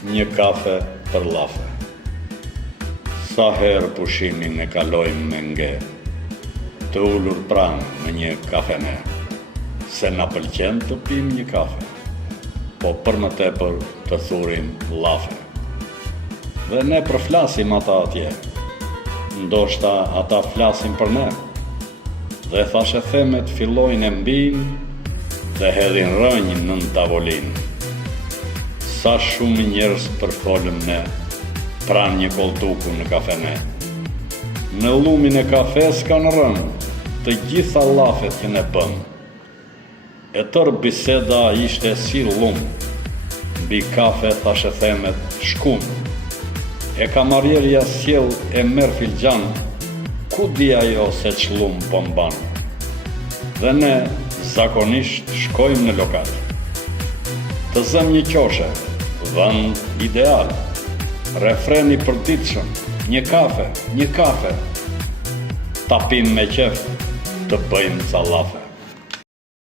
Një kafe për llafe. Sa herë pushimin e kalojmë me nge, të ullur pranë në një kafene, se na pëlqen të pim një kafe, po për më tepër të thurim llafe. Dhe ne përflasim ata atje, ndoshta ata flasin për ne, dhe thashe themet fillojnë e mbin, dhe hedhin rënjë nën tavolinë. Sa shumë njerëz përfolëm ne, pranë një koltuku në kafene. Në lumin e kafes kanë rënë, të gjitha llafet që ne bëm. E tërë biseda ishte si lum, mbi kafe thashe themet shkum. E kamarierja sjell e merr filxhan, ku di ajo se ç'llum po mban. Dhe ne zakonisht shkojmë në lokal. Të zëm një qoshe, vend ideal, refreni i përditshëm, një kafe, ta pim me qef, të bëjmë ca llafe.